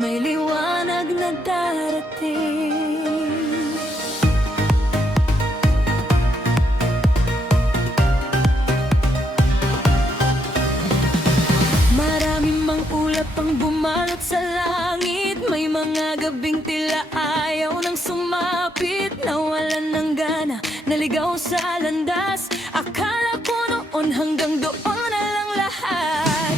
may liwanag na darating. Marami mang ulap ang bumalot sa langit, may mga gabing tila ayaw nang sumapit. Nawalan ng gana, naligaw sa landas, akala ko noon hanggang doon na lang lahat.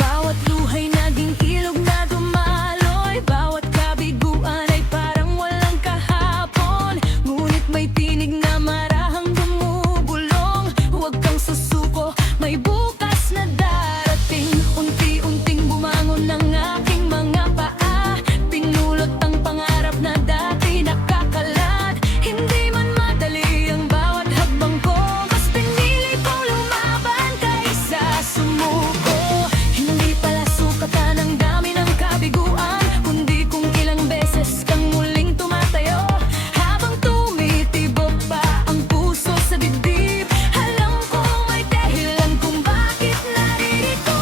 Bawat luhay naging ilog na dumaloy, bawat kabiguan ay parang walang kahapon. Ngunit may tinig na marahang bumubulong, huwag kang susuko, may bukas na darating. Unti-unting bumangon ng aking mga paa, pinulot ang pangarap na dati nakakalat. Hindi man madali ang bawat hakbang ko, mas pinili kong lumaban kaysa sumuko. Hindi pala sukatan ang dami ng kabiguan, kundi kung ilang beses kang muling tumatayo. Habang tumitibok pa ang puso sa dibdib, alam ko may dahilan kung bakit narito.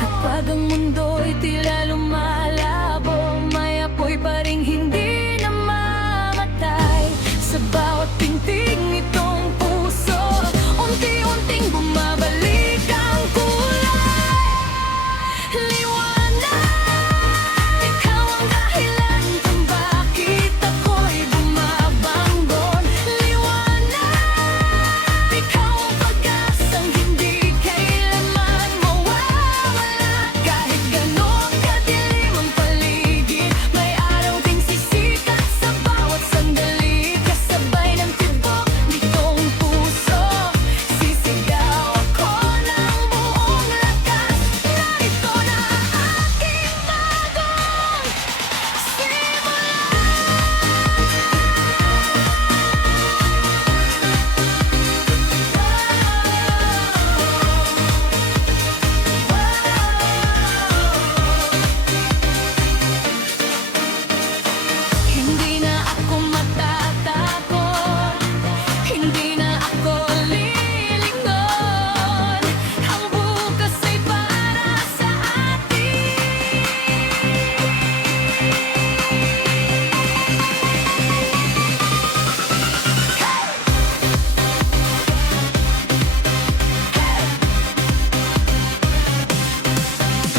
Kapag ang mundo'y tila lumalabo, may apoy pa ring hindi namamatay. Sa bawat pintig nitong puso, unti-unting bumabalik ang kulay. Liwanag, ikaw ang dahilan kung bakit ako'y bumabangon. Liwanag, ikaw ang pag-asang hindi kailanman mawawala. Kahit gano'n kadilim ang paligid, may araw ding sisikat sa bawat sandali. Kasabay ng tibok nitong puso, sisigaw ako ng buong lakas. Narito na aking bagong simula. Hindi na ako matatakot, hindi na ako lilingon. Ang bukas ay para sa atin.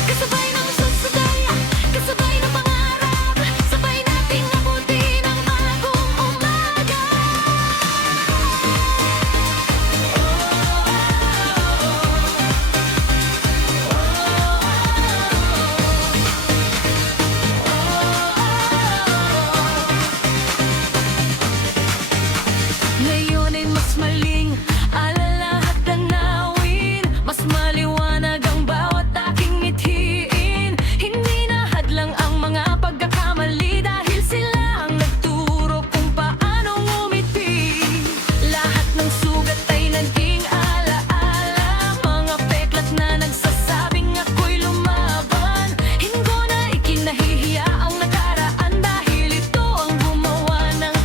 Kasabay ng susudaya, kasabay ng pangarap, sabay nating abutin ang bagong umaga. Ngayon ay mas maling alala at tanawin, mas maliwanag ang bawat aking mithiin. Hindi na hadlang ang mga pagkakamali, dahil sila ang nagturo kung paano ngumiti. Lahat ng sugat ay naging alaala, mga peklat na nagsasabing ako'y lumaban. Hindi ko na ikinahihiya ang nakaraan, dahil ito ang gumawa ng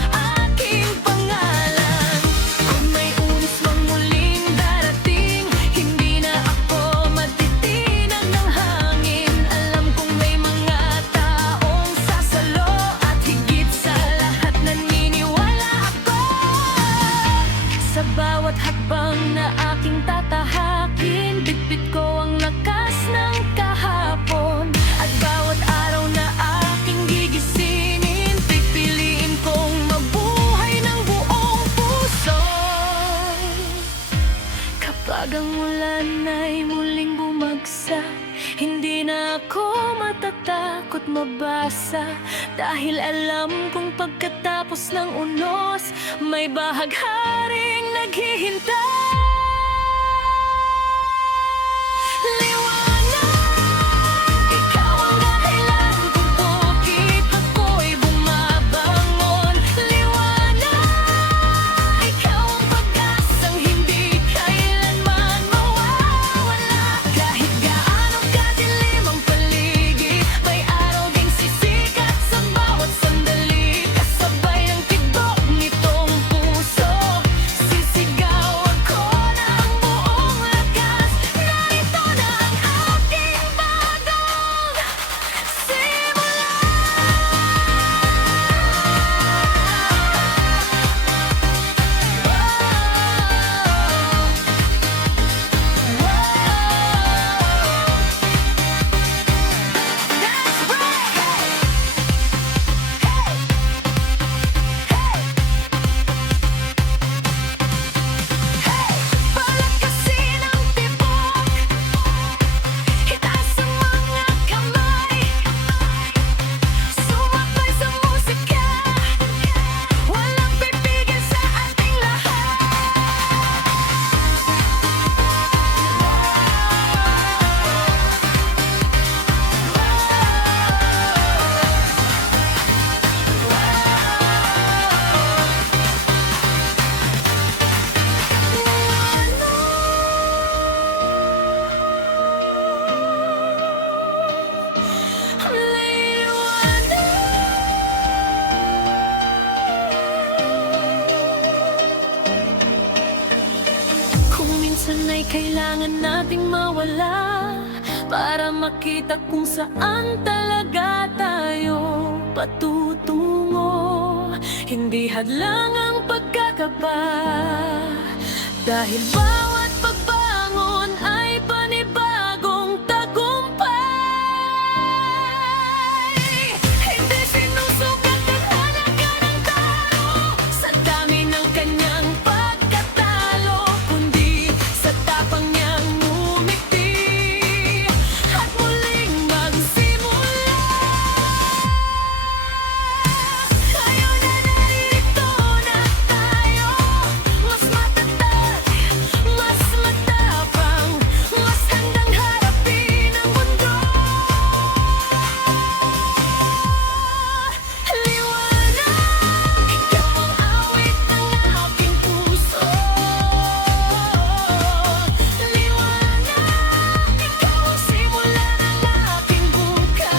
aking pangalan. Kung may unis mang muling darating, hindi na ako matitinan ng hangin. Alam kong may mga taong sasalo, at higit sa lahat naniniwala ako. Sa bawat hakbang na aking tatahakin, bitbit ko ang lakas ng kahapon. At bawat araw na aking gigisingin, pipiliin kong mabuhay ng buong puso. Kapag ang ulan ay muling bumagsak, hindi na ako matatakot mabasa, dahil alam kong pagkatapos ng unos, may bahagharing naghihintay. Liwanag, ikaw ang dahilan kung bakit ako'y bumabangon. Liwanag, ikaw ang pag-asang hindi kailanman mawawala. Kahit gaano kadilim ang paligid, may araw ding sisikat sa bawat sandali. Kasabay ng tibok nitong puso, sisigaw ako kailangan nating mawala para makita kung saan talaga tayo patutungo. Hindi hadlang ang pagkakaba, dahil bawat pagbangon ay panibagong tagumpay. Hindi sinusukat ang halaga ng tao sa dami ng kanyang pagkatalo, kundi sa tapang niyang umiti at muling magsimula. Ngayon na narito na tayo, mas matatag, mas matapang, mas handang harapin ang mundo. Liwanag, ikaw ang awit ng aking puso. Liwanag, ikaw ang simula ng aking bukas.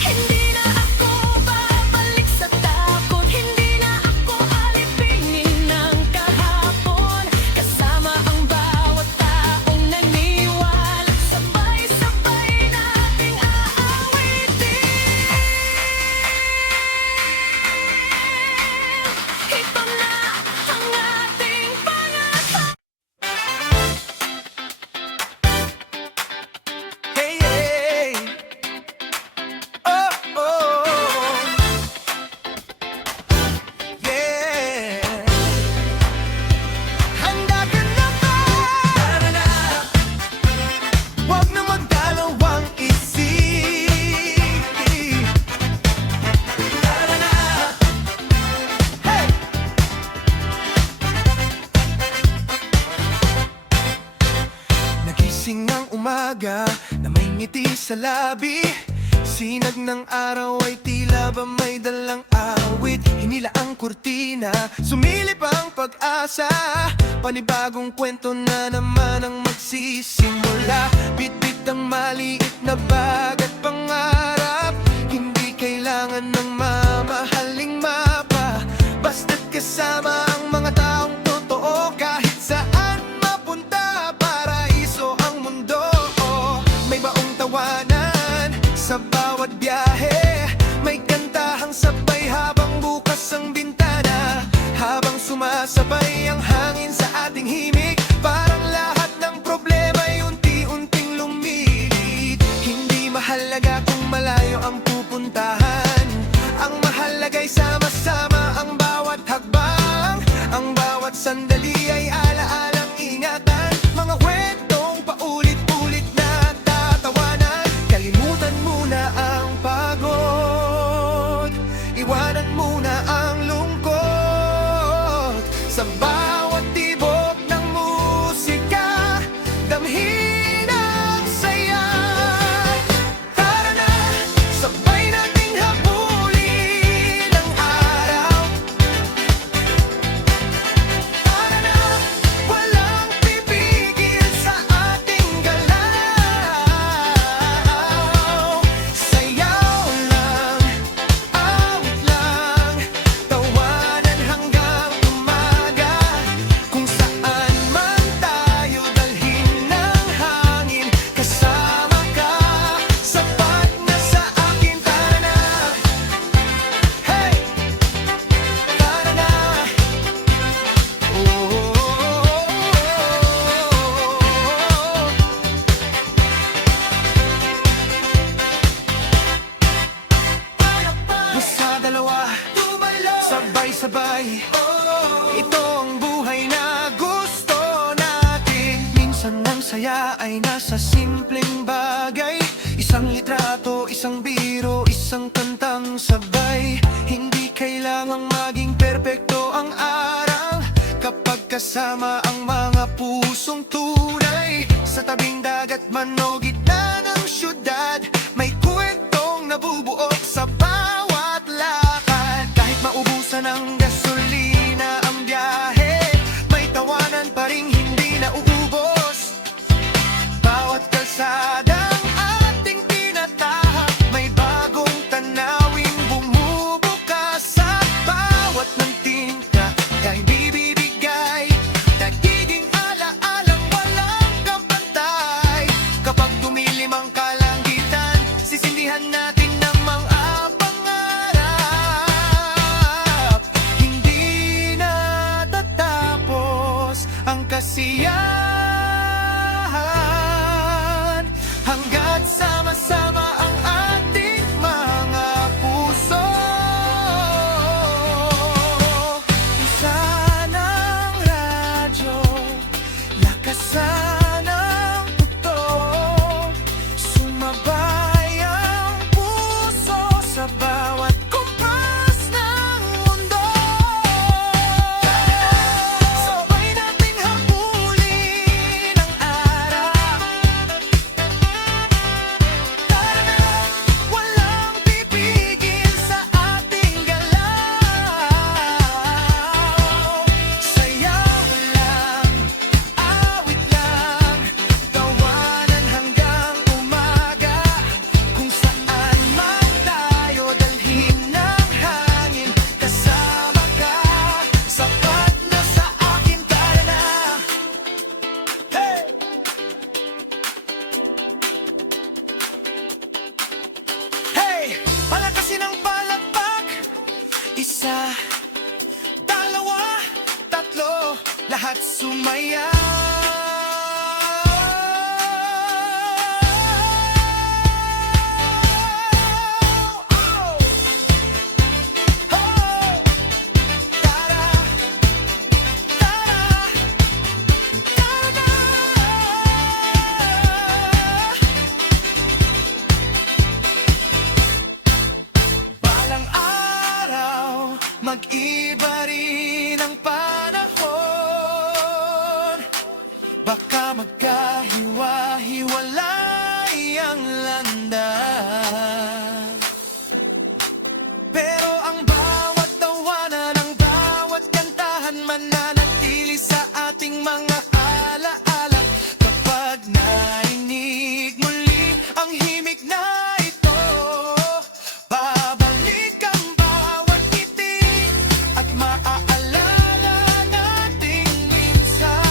Hindi na ako babalik sa takot, hindi na ako alipingin ng kahapon. Kasama ang bawat taong naniwala, sabay-sabay nating aawitin. Ito na ang ating pangarap. Hey, hey. Oh, oh. Yeah. Handa ka na ba? Tara na. Huwag na magdalawang isip. Tara na. Hey. Nagising ang umaga na may ngiti sa labi. Sinag ng araw ay tila ba may dalang awit. Hinila ang kurtina, sumilip ang pag-asa. Panibagong kwento na naman ang magsisimula. Bit-bit ang maliit na bag at pangarap. Hindi kailangan ng mamahaling mapa, basta't kasama ang mga taong totoo. Kahit saan mapunta, paraiso ang mundo. May baong tawanan sa bawat biyahe, may kantahang sabay habang bukas ang bintana. Habang sumasabay ang hangin sa ating himig, parang lahat ng problema ay unti-unting lumilit. Hindi mahalaga kung malayo ang pupuntahan, ang mahalaga'y sama-sama ang bawat hakbang. Ang bawat sandali ay ala-alang ingatan, mga kwentong paulit-ulit na tatawanan. Kalimutan muna ang pagod, iwanan muna ang lungkot. Sa bawat tibok ng musika, damhin ang saya. Tara na, sabay nating habulin ang araw. Tara na, walang pipigil sa ating galaw. Sayaw lang, awit lang, tawanan hanggang umaga. Kung saan man tayo dalhin ng hangin, kasama ka, sapat na sa akin. Tara na, hey, tara na. Sa dalawa, sabay-sabay, ito ang buhay na gusto natin. Minsan ang saya ay nasa simpleng bagay, isang litrato, isang biro, isang kantang sabay. Hindi kailangang maging perpekto ang araw, kapag kasama ang mga pusong tunay. Sa tabing dagat man o gitna ng syudad, may kwentong nabubuo sa bawat lakad. Kahit maubusan ng gasolina ang biyahe, may tawanan pa ring hindi nauubos. Bawat kalsadang ating tinatahak, may bagong tanawin bumubukas. Sa bawat ng tinta, kahit bibigay, nag kasiyahan hanggat sama-sama ang ating mga puso. Sanang radyo, lakasan ang tugtog, sumabay ang puso sa bawat kumpas ng mundo. Sabay nating habulin ang araw. Tara na, walang pipigil sa ating galaw. Sayaw lang, awit lang, tawanan hanggang umaga. Kung saan man tayo dalhin ng hangin, kasama ka, sapat na sa akin. Tara na, hey! Hey! Palakasin ang palakpak. Isa, dalawa, tatlo, lahat sumayaw. Oh! Oh! Tara, tara, tara na. Balang araw, mag-iba rin ang panahon. Baka magkahiwa-hiwalay ang landas. Pero ang bawat tawanan, ang bawat kantahan, mananatili sa ating mga alaala. Kapag narinig muli ang himig na ito, babalik ang bawat ngiti at maaalala nating minsan.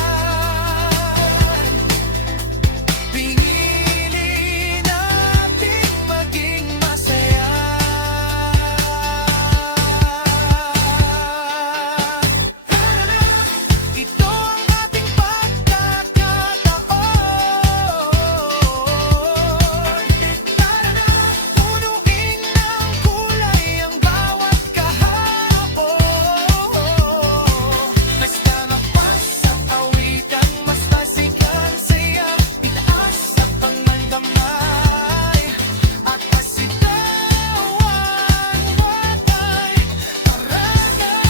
Pinili nating maging masaya. Ito ang ating pagkakataon. Tara na, punuin ng kulay ang bawat kahapon. Basta mapas ang awitan, mas basikan saya, itaas ang pangmandamay at pasitawan, watay, paranay.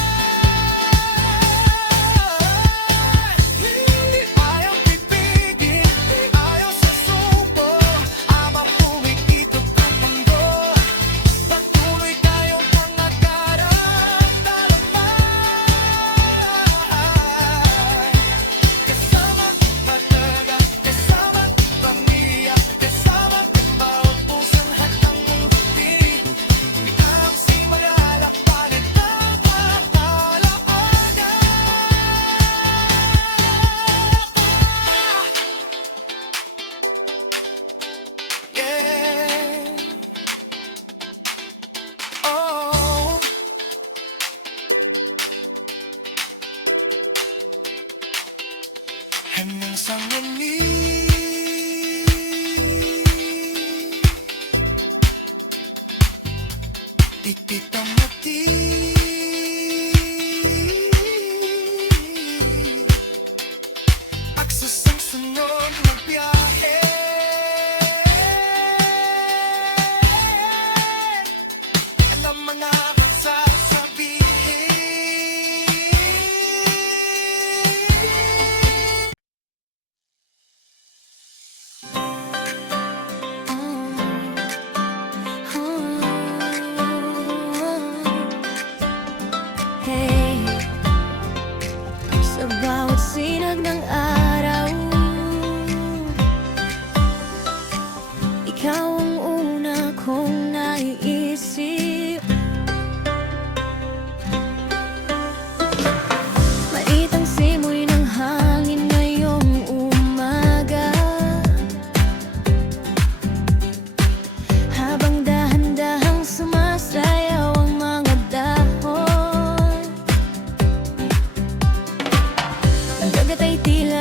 Hindi ayaw pipigil, ayaw sa subo, ama pumikitot ang mundo. Patuloy tayong pangagarap, talamay. Kasama matagal, kasama pamilya, kasama ang bawat pusang hatang mong diri. Ikaw si malalapanin ng kapalawagan. Yeah. Oh. Hanggang sa muli, titip ang mati. Aksas ang sunod na biyahe. Alam mga kung sasabihin. Hey, sa bawat sinag ng araw, ikaw ang una kong naiisip. Mait ang simoy ng hangin ngayong umaga, habang dahan-dahang sumasayaw ang mga dahon. Ang dagat ay tila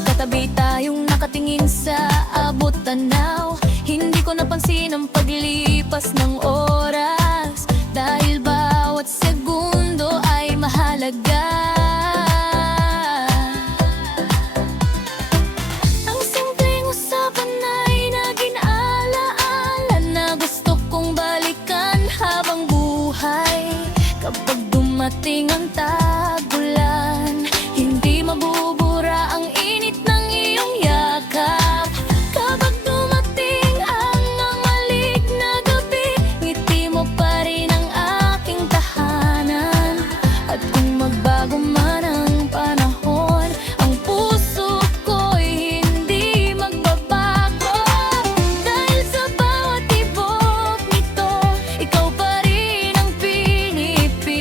Magkatabi tayong nakatingin sa abot tanaw. Hindi ko napansin ang paglipas ng oras, dahil bawat segundo ay mahalaga. Ang simpleng usapan ay naging alaala na gusto kong balikan habang buhay. Kapag dumating ang tag-ulan, hindi mabubura ang init ng iyong yakap. Kapag dumating ang malig na gabi, ngiti mo pa rin ang aking tahanan. At kung magbago man ang panahon, ang puso ko'y hindi magbabago. Dahil sa bawat tibok nito, ikaw pa rin ang pinipili.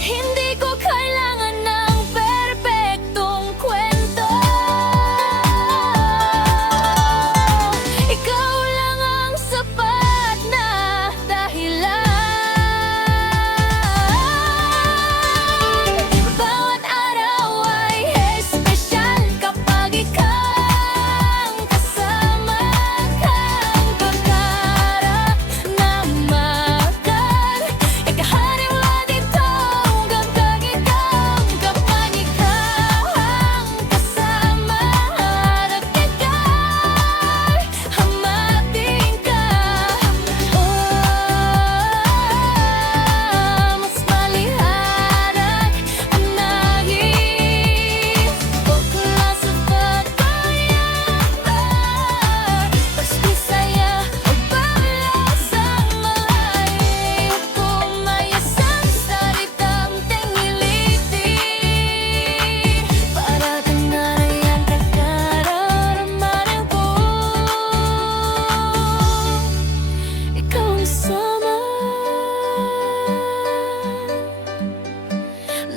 Hindi ko kailangan ng perpektong kwento. Ikaw lang ang sapat na dahilan. Bawat araw ay espesyal kapag ikaw ang kasama kang pangarap na makan. Ikahariwa dito kapag ikaw, kapag ikaw ang kasama at ika'y hamating ka. Mas maliwanag ang nais, bukla sa pagkayaman. Mas bisaya o balas ang malayo, pumayasan sa ritang tingilitin. Para tangaray ang kakararama ng ikaw ang sama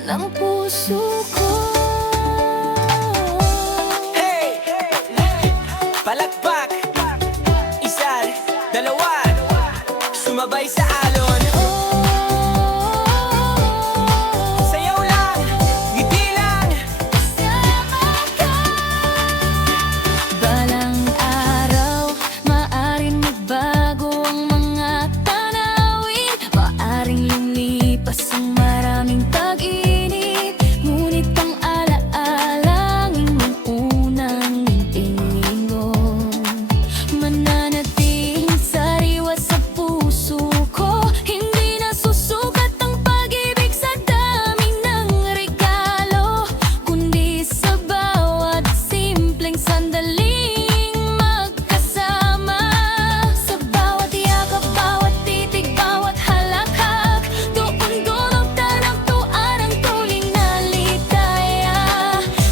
ng puso ko. Hey! Palakpak! Isa, dalawa, sumabay sa alon. Sayaw lang, ngiti lang. Kasama ka. Balang araw, maaring magbago ang mga tanawin. Maaring lumipas ang maraming tag-init, ngunit ang alaalang inyong unang ingon mananatiling sariwa sa puso ko. Hindi na susukat ang pag-ibig sa dami ng regalo, kundi sa bawat simpleng sandaling magkasama. Sa bawat yakap, bawat titig, bawat halakhak, doon tanagtuan ang tuling na ligaya.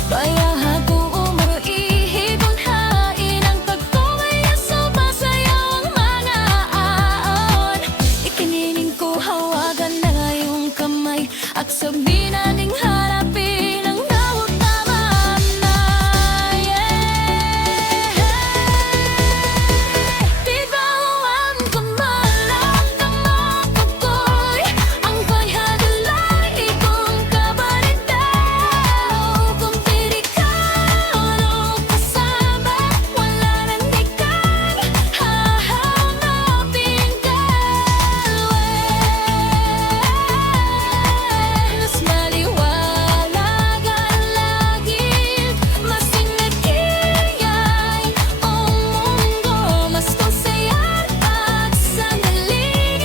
Kaya ako umarihipon hain ang pagkumaya, sumasayaw ang mga aon. Ikinining ko hawagan na iyong kamay at sabi nating harapin ang bawat tama na. Bitawan ko man ang kamakukoy, ang kayhagalay kong kabalitaw. Kung tirikaw ano kasama, wala nang ikan, hahanapin ka. Mas maliwanag ang langit, mas sinagiyay ang mundo, mas konsayat at sandali.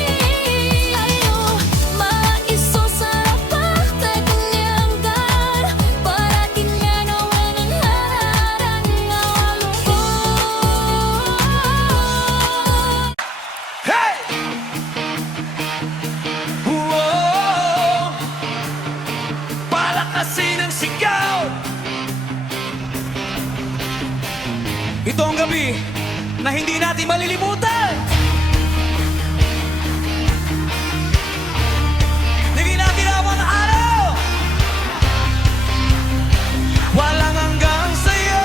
Ayo, maisusarap ang kanyanggan, para kinanawan ang hararang awalong. Hey! Whoa! Palakasin ang sigaw! Ito ang gabi na hindi natin malilimutan. Hindi natin ang araw. Walang hanggang sa'yo.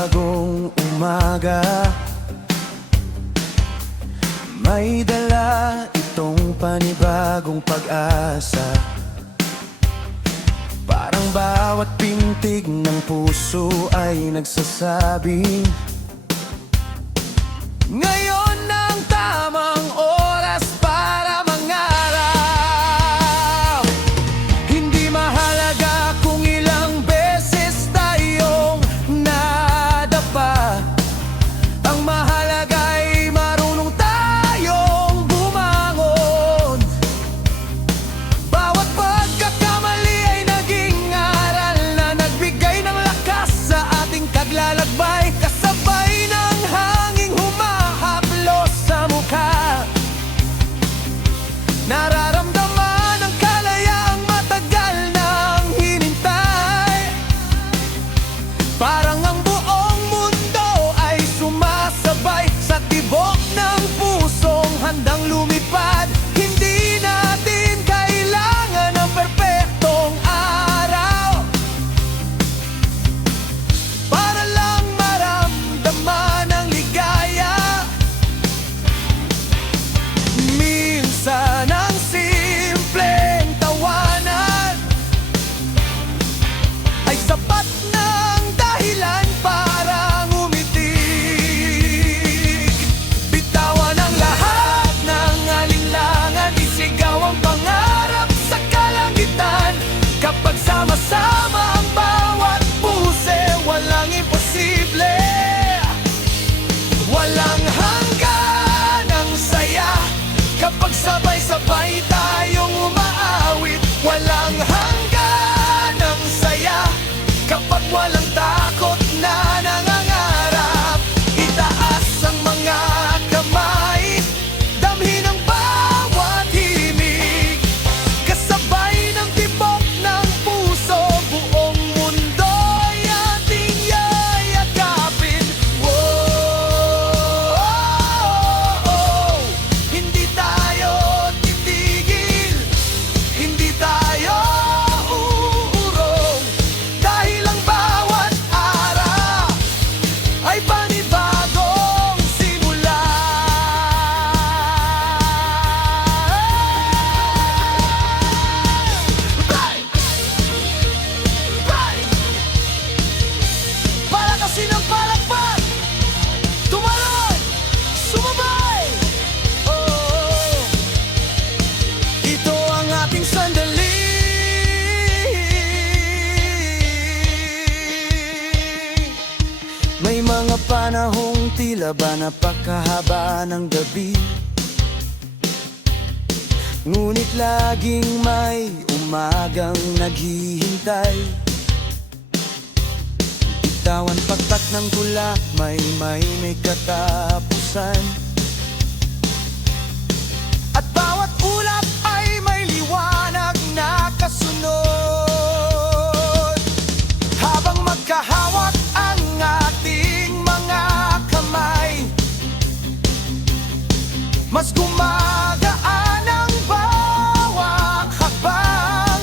panibagong umaga, may dala itong panibagong pag-asa. Parang bawat pintig ng puso ay nagsasabi, ngayon ang tamang oras para mangarap. Hindi mahalaga kung ilang beses tayong nadapa, ang mahalaga ay marunong tayong bumangon. Bawat pagkakamali ay naging aral na nagbigay ng lakas sa ating kaglalakbay. Kasabay ng hanging humahaplos sa mukha, nararamdaman ang kalayaang matagal nang hinintay. Parang ang buong mundo ay sumasabay sa tibok ng pusong handang lumipad. Hindi natin kailangan ng perpektong araw para lang maramdaman ang ligaya. Minsan ang simpleng tawanan ay sapat ng dahilan para ngumiti. Bitawan ang lahat ng alinlangan, isigaw ang pangarap sa kalangitan. Kapag sama-sama ang bawat puse, walang imposible, walang hanggan ang saya. Kapag sabay-sabay tayong umaawit, walang hanggan ang saya. Kapag walang takot na nangangarap, itaas ang mga kamay, damhin ang bawat himig. Kasabay ng tibok ng puso, buong mundo ay ating yayakapin. Whoa, hindi tayo titigil, hindi tayo uurong, dahil ang bawat araw ay panibagong simula. Right! Right! Palakasin ang palakpak, tumalon, sumabay. Oh, ito ang ating sandali. May mga panahong tila ba napakahaba ng gabi, ngunit laging may umagang naghihintay. Bitawan pakpak ng tula, may katapusan. At bawat ulap ay may liwanag na kasunod. Habang magkahawak ang ating mga kamay, mas gumagaan ang bawat hakbang.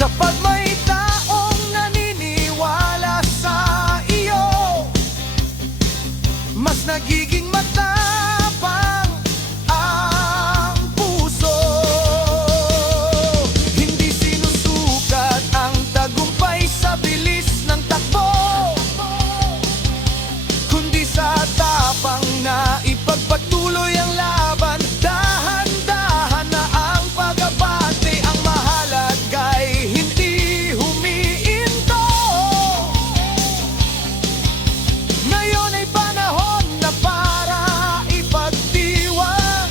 Kapag may taong naniniwala sa iyo, mas nagiging matapang ang puso. Hindi sinusukat ang tagumpay sa bilis ng takbo, kundi sa tapang na ipagpatuloy ang laban. Dahan-dahan na ang pag-abante, ang mahalaga'y hindi humiinto. Ngayon ay panahon na para ipagdiwang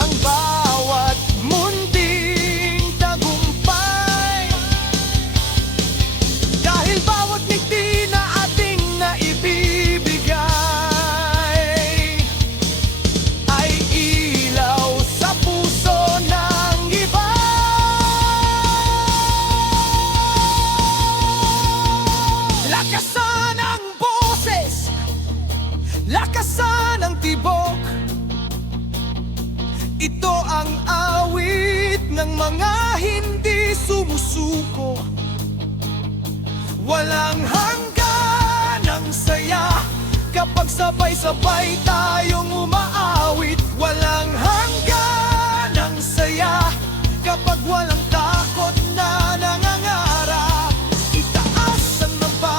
ang bawat munting tagumpay, dahil bawat ngiti na ating naibibigay ay ilaw sa puso ng iba. Lakasan ang boses, lakasan ang tibok. Ito ang awit ng mga hindi sumusuko. Walang hanggan ang saya kapag sabay-sabay tayong umaawit. Walang hanggan ang saya kapag walang takot na nangangarap. Itaas ang mga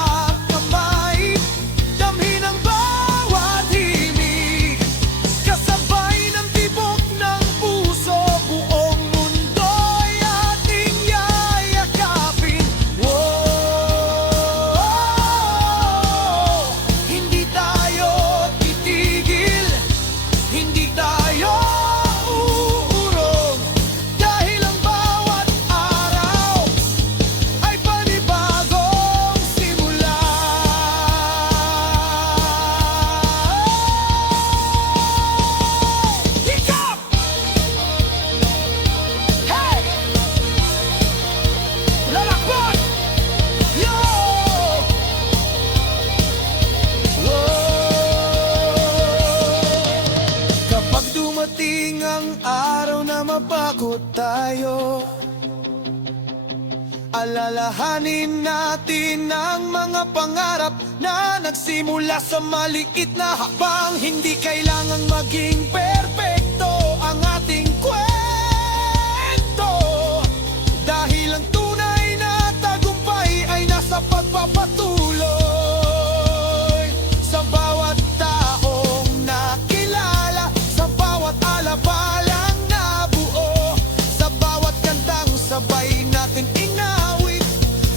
kamay, damhin ang bawat himig, kasabay ng tibok ng puso, buong mundo'y ating yayakapin. Wow! Hindi tayo titigil, hindi tayo uurong, dahil ang bawat araw ay panibagong simula. Hikap! Hey! Lalakbot! Yo! Kapag dumating ang araw na mapagod tayo, alalahanin natin ang mga pangarap na nagsimula sa maliit na hakbang. Hindi kailangang maging perpekto ang ating kwento, dahil ang tunay na tagumpay ay nasa pagpapatuloy. Sa bawat taong nakilala, sa bawat alabalang nabuo, sa bawat kantang sabay natin inawit,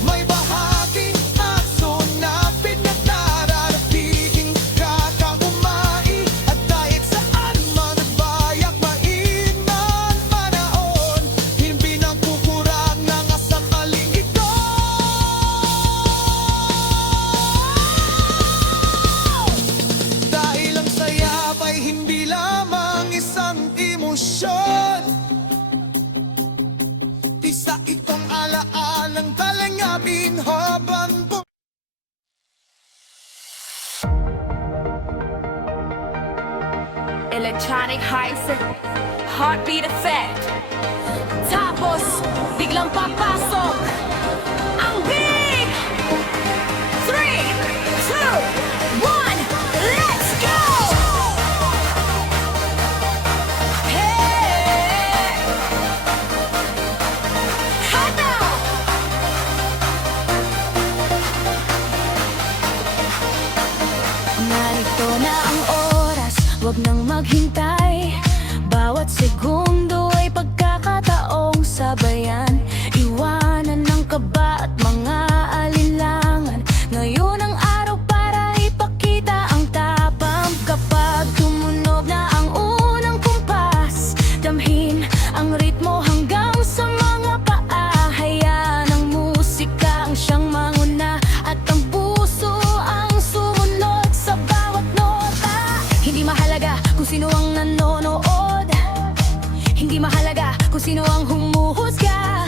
may bahating aso na pinagdararating. Kakaumai at kahit saan man nagbayak, mainman panahon, hindi nang kukurang ng asakaling ito. Dahil ang saya ay hindi lamang isang emosyon, isa itong alaalang talangapin habang Electronic highs, heartbeat effect. Tapos, biglang papasok ang big 3, 2, 1, let's go! Hey! Hot now! Narito na ang oras, wag nang maghintay. Bawat segundo ay pagkakataong sabayan. Iwanan ng kaba at mga alinlangan. Ngayon ang araw para ipakita ang tapang. Kapag tumunog na ang unang kumpas, damhin ang ritmo hanggang sa mga paa. Hayaan ang musika ang siyang manguna, at ang puso ang sumunod sa bawat nota. Hindi mahalaga kung sino ang nanonood, hindi mahalaga kung sino ang humuhusga.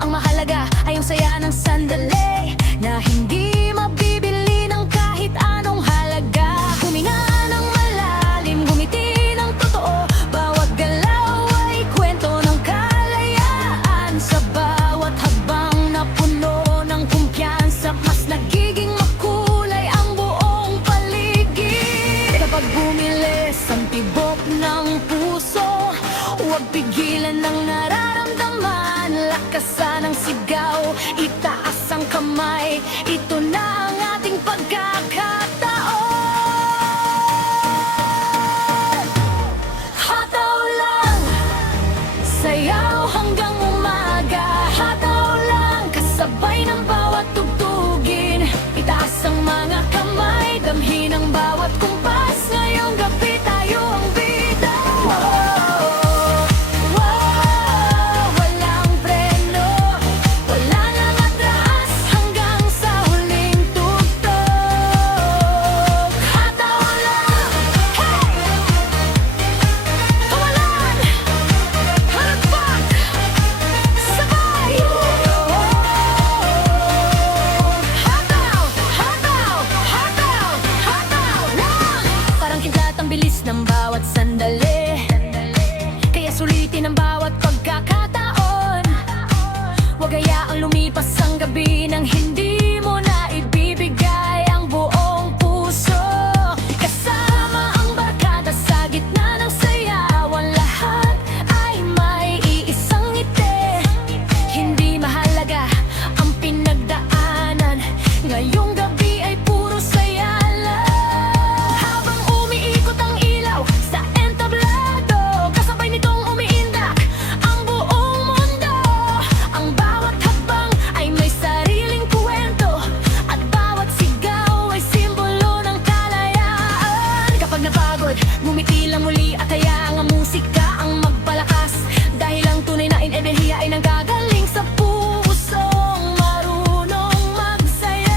Ang mahalaga ay ang saya ng sandali na hindi mabibili ng kahit anong halaga. Huminga ng malalim, gumiti ng totoo. Bawat galaw ay kwento ng kalayaan. Sa bawat habang na puno ng kumpiyansa, mas nagiging makulay ang buong paligid. Kapag bumilis ang tibok ng puso, huwag pigilan ng nararamdaman. Lakasan ang sigaw, itaas ang kamay. Ito na ang ating pagkakataon. Hataw lang, sayaw hanggang umaga. Hataw lang, kasabay ng bawat tugtugin. Itaas ang mga kamay, damhin ang bawat kumpas. Ngayong gabi tayo ang bida. Walang preno, wala nang atras hanggang sa huling Ngayong gabi ay puro saya lang. Habang umiikot ang ilaw sa entablado, kasabay nitong umiindak ang buong mundo. Ang bawat hakbang ay may sariling kwento, at bawat sigaw ay simbolo ng kalayaan. Kapag napagod, ngumiti lang muli at hayaang ang musika ang magpalakas. Dahil ang tunay na enerhiya ay nanggagaling sa pusong marunong magsaya.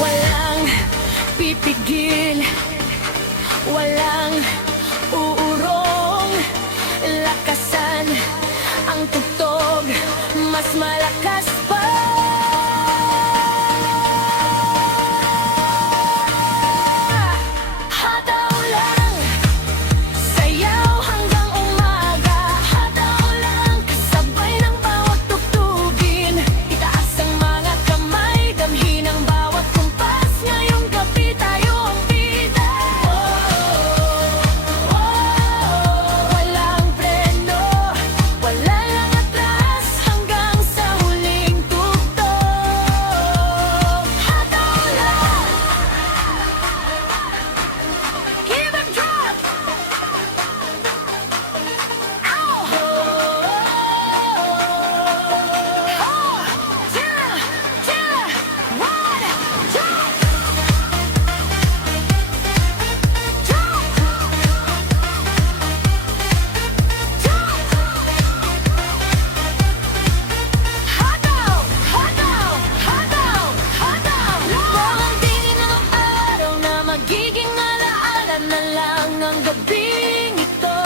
Walang pipigil, walang uurong, lakasan ang tugtog, mas malakas pa. Hataw lang, sayaw hanggang umaga. Hataw lang, kasabay ng bawat tugtugin. Itaas ang mga kamay, damhin ang bawat kumpas. Ngayong gabi tayo ang bida. Walang preno, wala lang atras, hanggang sa huling tugtog. Hataw lang, give it drop. Magiging alaala na lang ang gabing ito.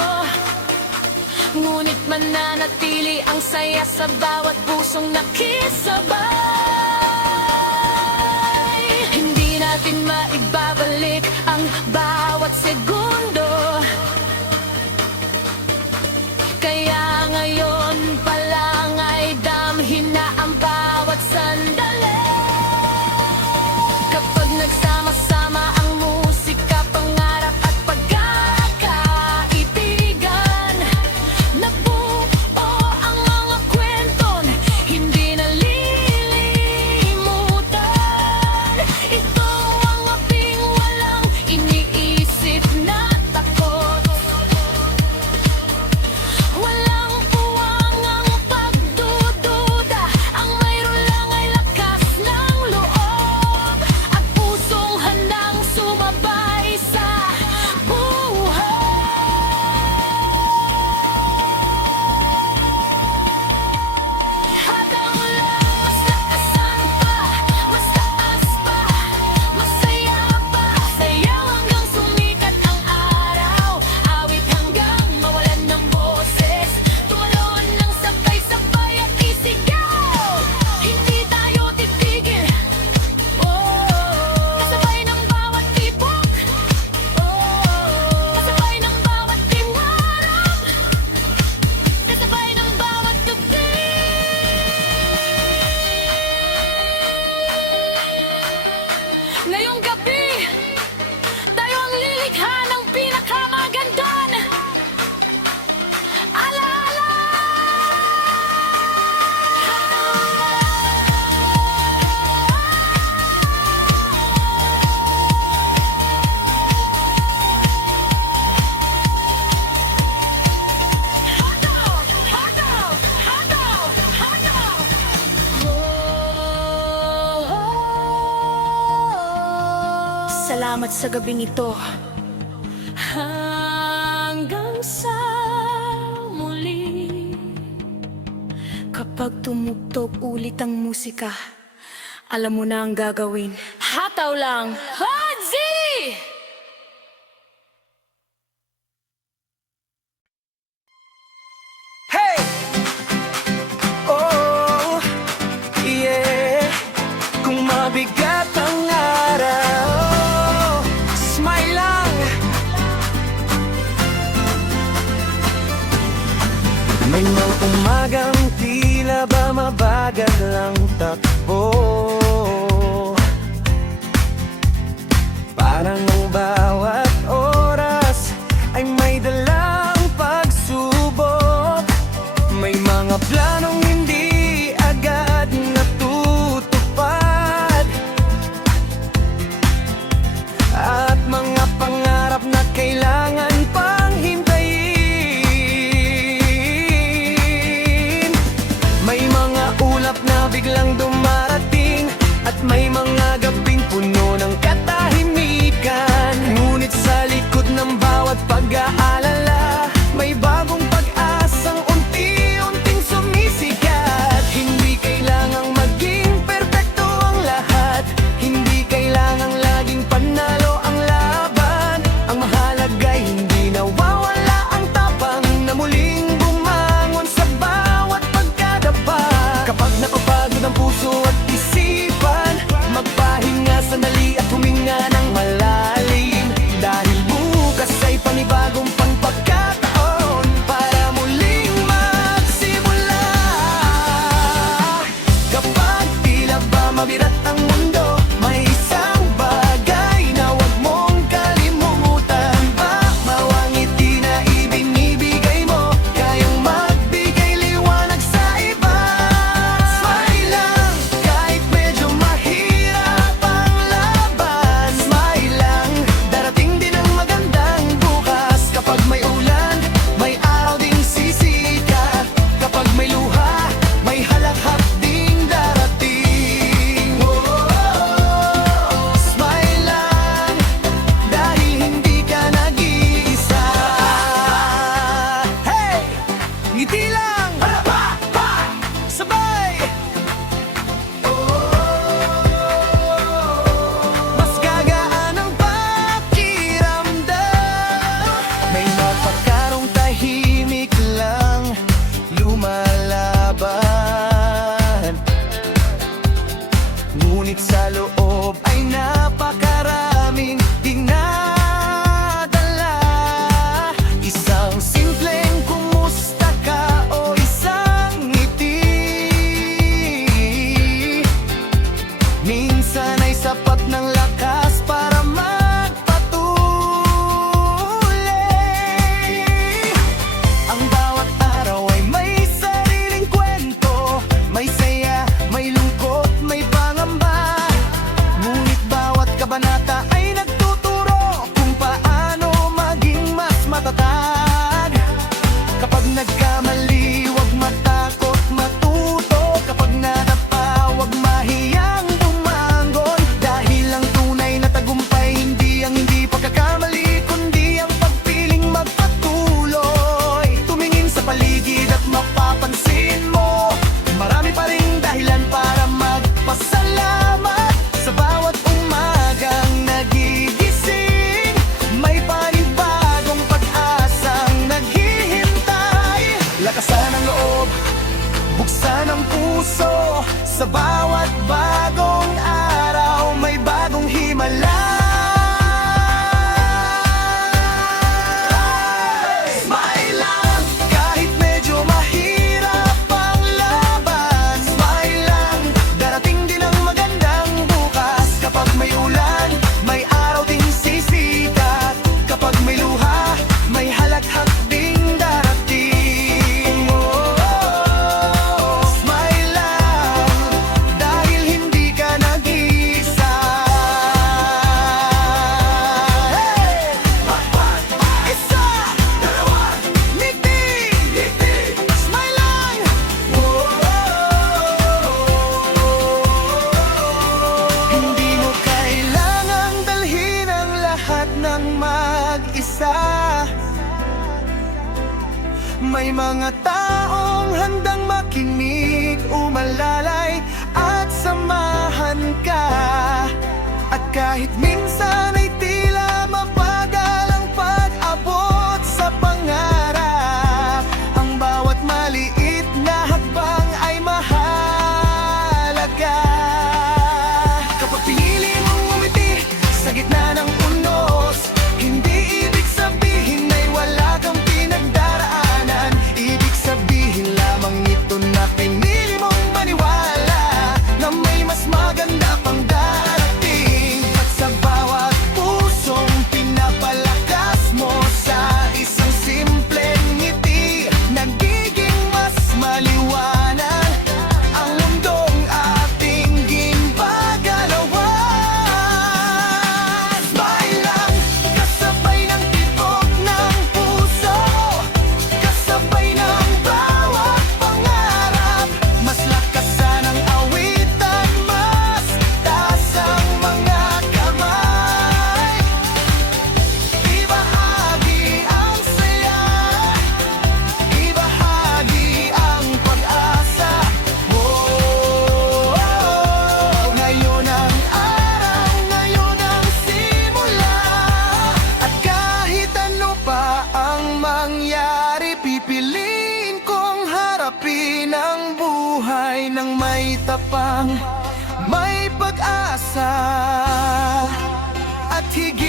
Ngunit mananatili ang saya sa bawat pusong nakisabay. Hindi natin maibabalik ang bawat segundo, kaya ngayon pa lang ay damhin na ang bawat sandali. Kapag nagsama-sama ang musika, pangarap at pagkakaibigan, nabuo ang mga kwenton, hindi nalilimutan. Ito ang abing walang iniisip na takot, walang puwang ang pagdududa. Ang mayroon lang ay lakas ng loob, at pusong handang sumabay sa buhay. Hataw lang, mas lakasan pa, mas taas pa, masaya pa. Sayaw hanggang sumikat ang araw, awit hanggang mawalan ng boses. Tumalon ng sabay-sabay at isigaw, hindi tayo titigil. Kasabay ng bawat tibok, kasabay ng bawat tiwarap, kasabay ng bawat tugtog. Ngayong gabi, tayo ang lilikha ng pinakamagandang alaala. Salamat sa gabing ito. Hanggang sa muli. Kapag tumugtog ulit ang musika, alam mo na ang gagawin. Hataw lang. Hadzi! Hey! Oh, yeah. Kung mabigat ang araw, smile lang. May mga umagang tila ba mabagal lang takbo, parang ang bawat oras ay may dalang pagsubok. May mga planong hindi agad ulap na biglang dumarating, at may mga gabing puno ng katahimikan. Ngunit sa likod ng bawat pag-aalala, may bagong pag-asang unti-unting sumisikat. Hindi kailangang maging perpekto ang lahat, hindi kailangang laging panalo ang laban. Ang mahalaga'y hindi nawawala ang tapang na muling bumangon sa bawat pagkadapa. Kapag napapagod ang puso at isipan, magpahinga sandali at huminga ng malalim, dahil bukas ay panibagong pagkakataon para muling magsimula. Kapag tila ba mabirat ang mundo, may isang bagay na huwag mong kalimutan. Bawang ngiti na ibinibigay mo, kayang magbigay liwanag sa iba. Smile lang, kahit medyo mahirap ang laban. Smile lang, darating din ang magandang bukas. Kapag may ulan, may araw ding sisikat. Kapag may luha, may halakhak ding darating. Smile lang, dahil hindi ka nag-iisa. Hey! Ngiti lang! Sabay! Mas gagaan ang pakiramdam. May napakarong tahimik lang lumalaban, ngunit sa loob ay napakaraming dinadala. Isang simpleng kumusta ka o isang ngiti, minsan ay sapat ng lakas para magpatuloy. Ang bawat araw ay may sariling kwento, may saya, may lungkot, may pangamba. Ngunit bawat kabanata ay nagtuturo kung paano maging mas matatag. Kapag nagkamali, huwag matakot matuto. Kapag nadapa, huwag mahiyang bumangon. Dahil ang tunay na tagumpay, hindi ang hindi pagkakamali, kundi ang pagpiling magpatuloy. Tumingin sa paligid at mapapansin mo, marami pa ring dahilan para magpasalamat. Sa bawat umagang nagigising, may panibagong pag-asang naghihintay. Lakasan ang loob, buksan ang puso. Sa bawat bagong araw, may bagong himala. Smile lang, kahit medyo mahirap ang laban. Smile lang, darating din ang magandang bukas. Kapag may ulan, may araw ding sisikat. Kapag may luha, may halakhak ding darating. Smile lang, dahil hindi ka nag-iisa. Hey! Isa, dalawa, ngiti, smile lang. Hindi mo kailangang dalhin ang lahat ng mag-isa. May mga taong handang makinig, umalalay at samahan ka. At kahit minsan ay tila mabagal ang pag-abot sa pangarap, ang bawat maliit na hakbang ay mahalaga. Kapag pinili mong umiti sa gitna ng unos, hindi ibig sabihin ay wala kang pinagdaraanan. Ibig sabihin lamang ito na pinili mong maniwala na may mas maganda pang darating. At sa bawat may tapang, may pag-asa, at higit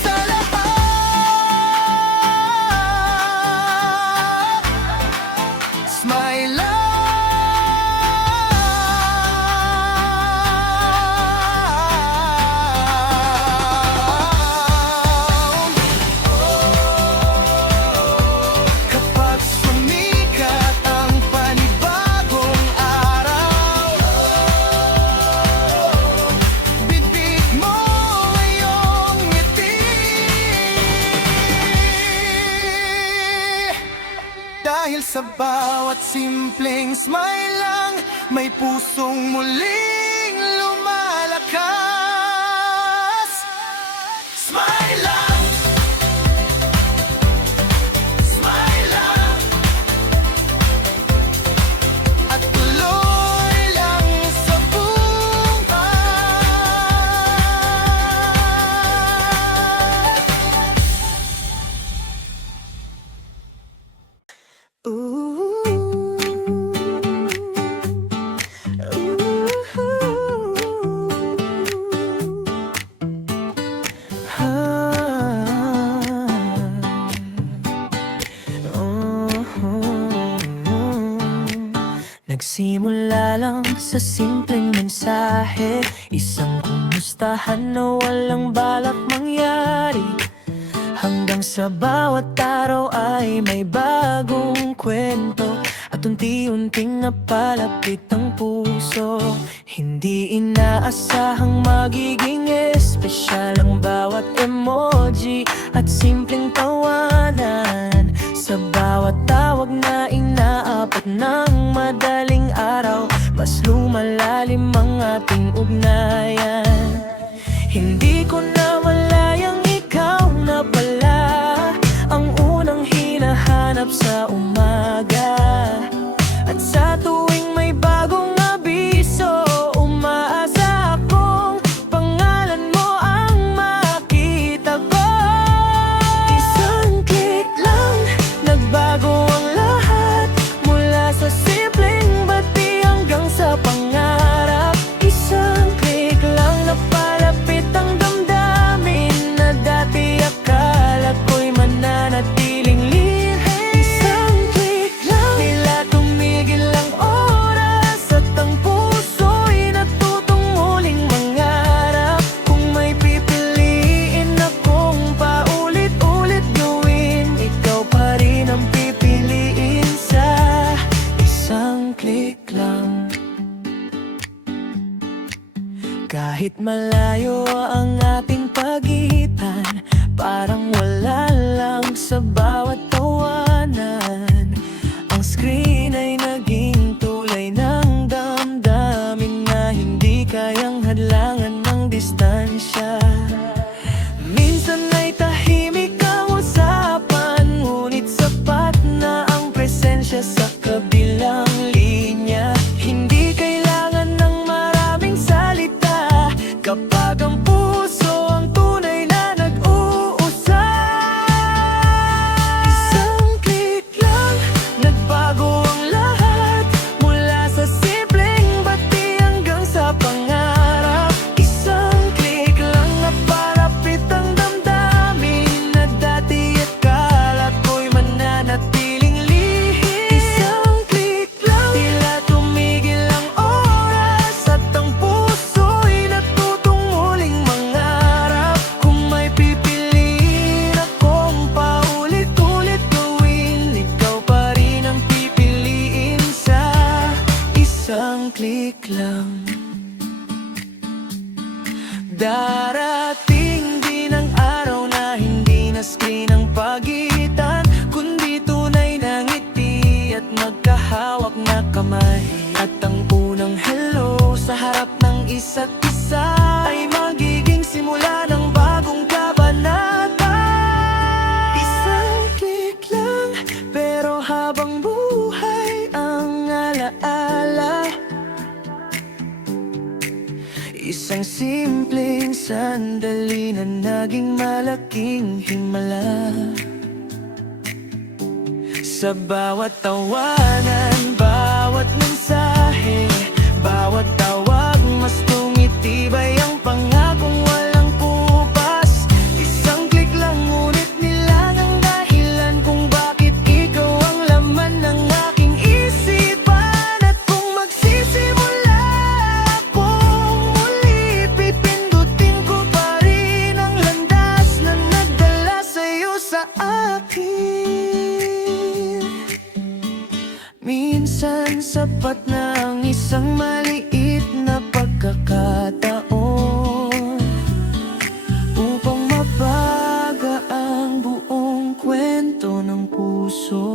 sa lahat, smile lang. Kapag sumikat ang panibagong araw, bitbit mo ngayong ngiti. Dahil sa bawat simpleng smile lang, may pusong muling lumalakas. Smile lang, smile lang, at tuloy lang sa buhay. Nagsimula lang sa simpleng mensahe, isang kumustahan na walang balak mangyari. Hanggang sa bawat araw ay may bagong kwento, at unti-unting napalapit ang puso. Hindi inaasahang magiging espesyal ang bawat emoji at simpleng tawanan. Sa bawat tawag na inaapat ng madaling araw, mas lumalalim ang ating ugnayan. Hindi ko na malayang ikaw na pala ang unang hinahanap sa umaga. At sa tuwing may bagong abiso, umaasa akong pangalan mo ang makita ko. Isang click lang, nagbago ang lahat, mula sa simpleng bati hanggang sa pangarap. Isang click lang, napalapit ang damdamin na dati akala ko'y mananatiling lihim. Isang click lang, tila tumigil ang oras, at ang puso'y natutong muling mangarap. Kung may pipiliin akong paulit-ulit gawin, ikaw pa rin ang pipiliin sa isang click lang. Kahit malayo ang ating pagitan, parang wala lang sa bawat tawanan. Ang screen ay naging tulay ng damdamin na hindi kayang hadlangan ng distansya. Minsan ay tahimik ang usapan, ngunit sapat na ang presensya sa kabilang linya. Hindi kailangan ng maraming salita kapag ang puso ang tunay na nag-uusap. Isang click lang, nagbago ang lahat, mula sa simpleng bati hanggang sa pangarap. Isang click lang, napalapit ang damdamin na dati akala ko'y mananatiling lihim. Isang click lang, tila tumigil ang oras, at ang puso'y natutong muling mangarap. Kung may pipiliin akong paulit-ulit gawin, ikaw pa rin ang pipiliin sa isang click lang. Darating din ang araw na hindi na screen ang pagitan, kundi tunay na ngiti at magkahawak na kamay. At ang unang hello sa harap ng isa't isa ay magiging simula ng bagong kabanata. Isang click lang, pero habang buhay ang alaala. Isang simpleng sandali na naging malaking himala. Sa bawat tawanan minsan sapat na ang isang maliit na pagkakataon upang mabaga ang buong kwento ng puso.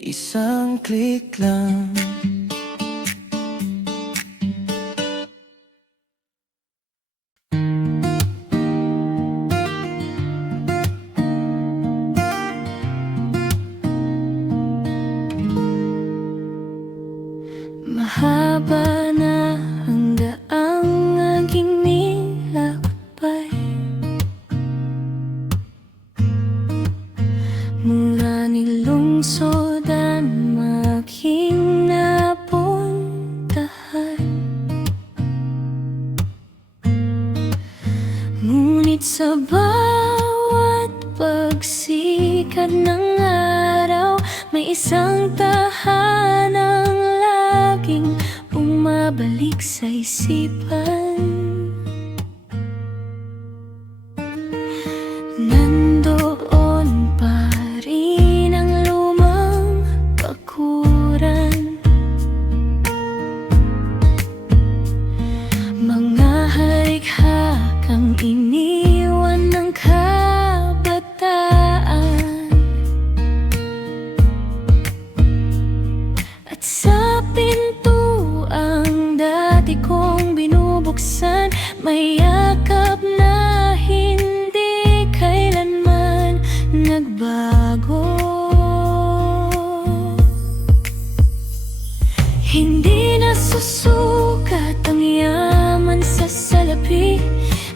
Isang click lang. Mahaba na ang daang aking nilakbay, mula nilungsod ang aking napuntahan. Ngunit sa bawat pagsikat ng araw, may isang tahanang laging bumabalik sa isipan. Nandoon pa rin ang lumang bakuran, mga halik-hakang iniwan ng kabataan. At sa pintuang dati kong binubuksan, may yakap na hindi kailanman nagbago. Hindi na susukat ang yaman sa salapi,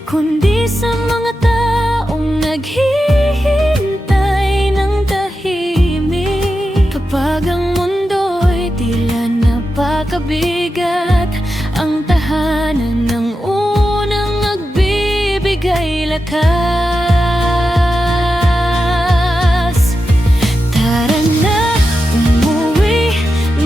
kundi sa mga taong naghihintay ng tahimik. Kapag ang mundo'y tila napakabigat, ang tahanan ng unang nagbibigay lakas. Tara na, umuwi,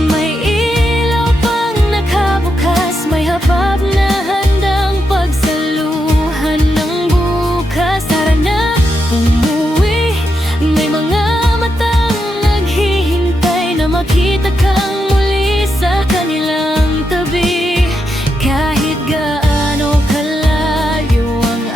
may ilaw pang nakabukas, may hapag na handang pagsaluhan ng bukas. Tara na, umuwi, may mga matang naghihintay na makita kang muli sa kanilang tabi. Kahit gaano kalayo ang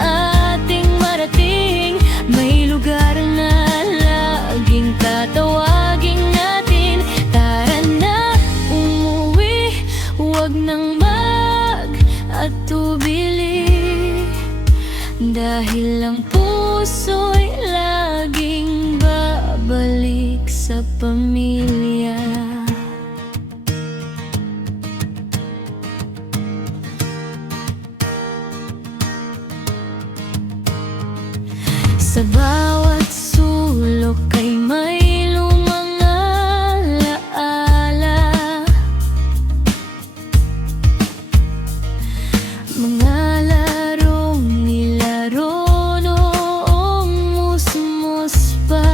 ating marating, may lugar na laging tatawagin natin. Tara na, umuwi, huwag nang mag-atubili, dahil ang puso'y laging babalik sa pamilya. Sa bawat sulok ay may lumang alaala, mga larong nilaro noong musmus pa.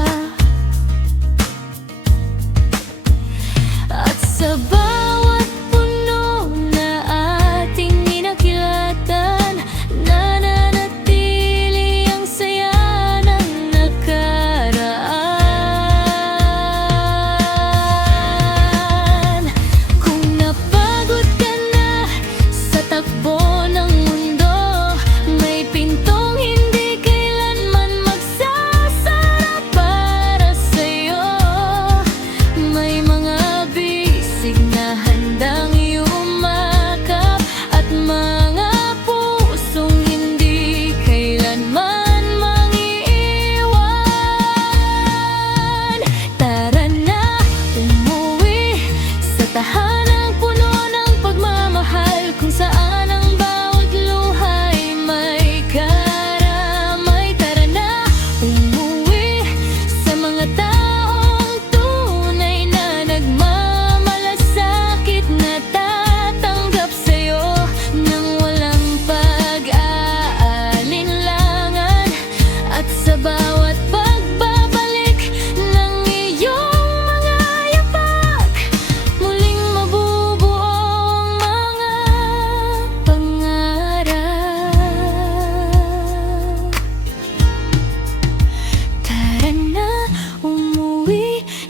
At sa bawat puno na ating inakilatan, nananatili ang saya ng nakaraan. Kung napagod ka na sa takbo ng mundo, may pintong hindi kailanman magsasara para sa'yo. May mga bisig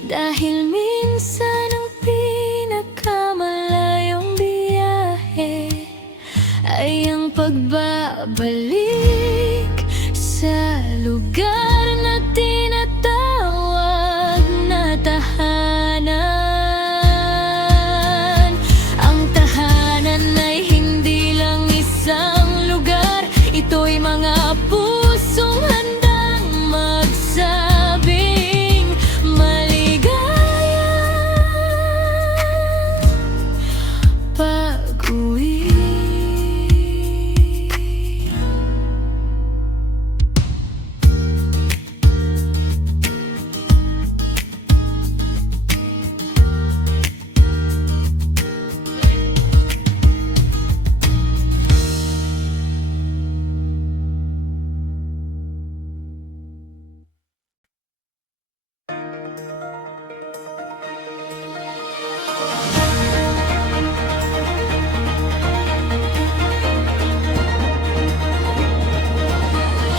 Dahil minsan ang pinakamalayong biyahe ay ang pagbabalik sa lugar na tinatawag na tahanan. Ang tahanan ay hindi lang isang lugar, ito'y mga pusong handang magsabing maligaya pag-uwi.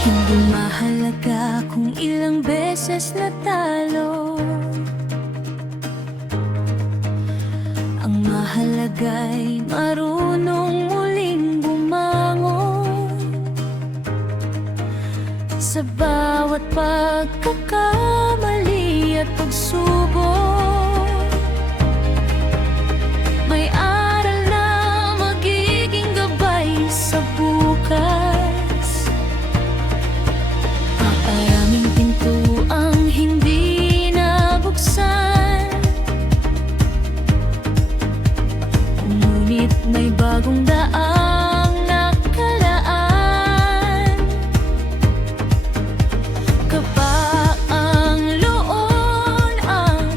Hindi mahalaga kung ilang beses natalo, ang mahalaga'y marunong muling bumangon. Sa bawat pagkakamali at pagsubok, may aral na magiging gabay sa bukas. Maraming pinto ang hindi nabuksan, ngunit may bagong daang nakalaan. Kapag ang loob ang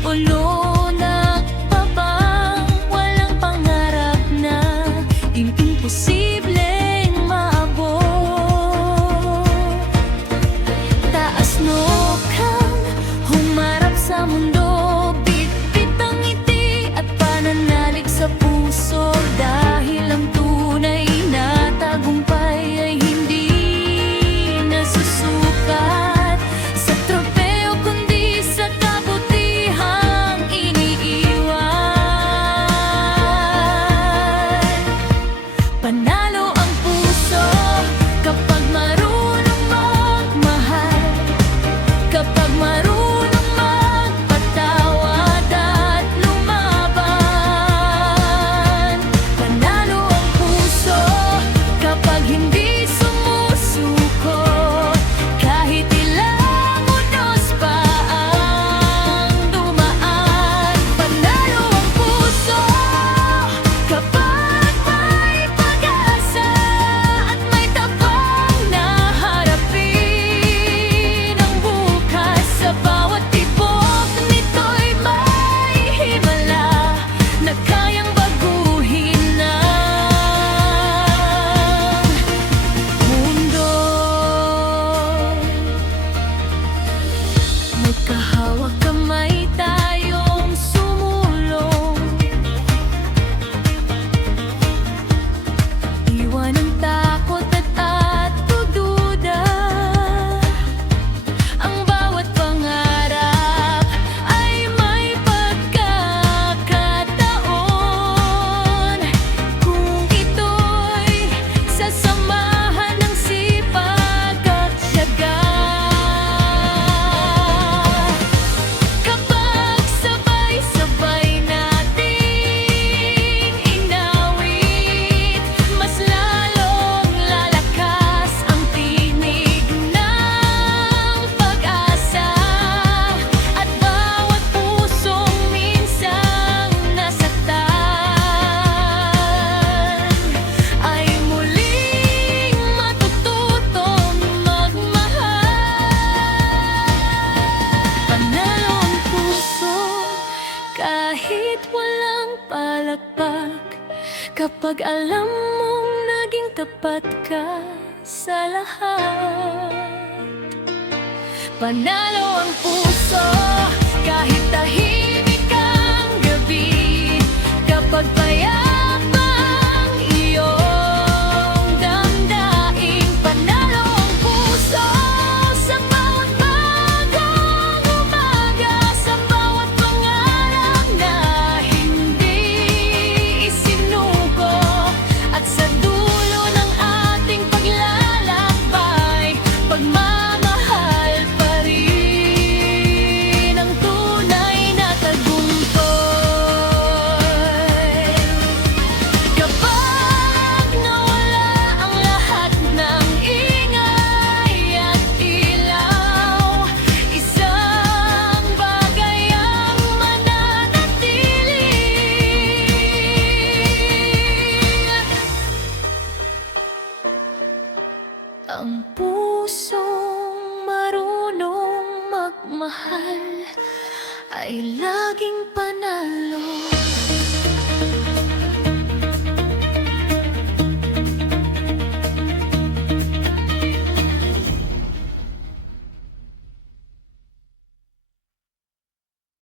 puno ng pabang, walang pangarap na imposibleng maabot. Taas noo kang humarap sa mundo, bitbit ang ngiti at pananalig sa puso. Dahil ang tunay na tagumpay ay hindi nasusukat sa tropeo, kundi sa kabutihang iniiwan. Panalo ang puso kapag marunong magmahal, kapag marunong magpatawad at lumaban. Panalo ang puso kapag hindi sumusuko, kahit ilang unos pa ang dumaan. Panalo ang puso kapag may pag-asa at may tapang na harapin ang bukas. Sa bawat tibok nito'y may himala na kayang baguhin ang mundo. Magkahawak kamay tayong sumulong, iwan ang takot at pagduda. Ang bawat pangarap ay may pagkakataon, kung ito'y sasamahan ng sipag at tiyaga. Kapag sabay-sabay nating inawit, mas lalong lalakas ang tinig ng pag-asa. At bawat pusong minsang nasaktan ay muling matututong magmahal. Panalo ang puso kahit walang palakpak, kapag alam mong naging tapat ka sa lahat. Panalo ang puso kahit tahimik ang gabi, kapag payapa ang iyong damdaing. Panalo ang puso sa bawat bagong umaga, sa bawat laging panalo.